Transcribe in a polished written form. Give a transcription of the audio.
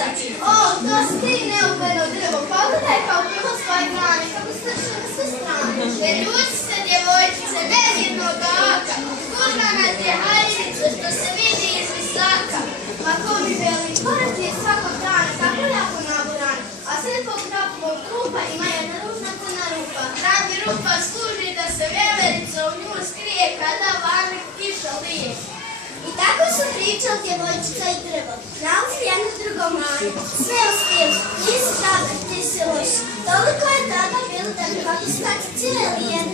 O, to si ti neupeno drvo, pogledaj kao prvo svoje grane, kako strče na sve strane. Ne ljuti se, djevojčice, nemirnog oka, tužna nas je haljinica što se vidi iz visaka. Ma ko mi veli, pored je svakog dana, kako jako naborani, a sve po grapovog trupa ima jedna ružna crna rupa. Tam je rupa služi da se veverica u nju skrije kada vani kiša lije. I tako su pričali djevojčica i drvo. Nauči jedno drugo manje. Sve u stilu. Ti si dobar, ti si loš. Toliko je tada bilo da bi mogli stati cijeli jedan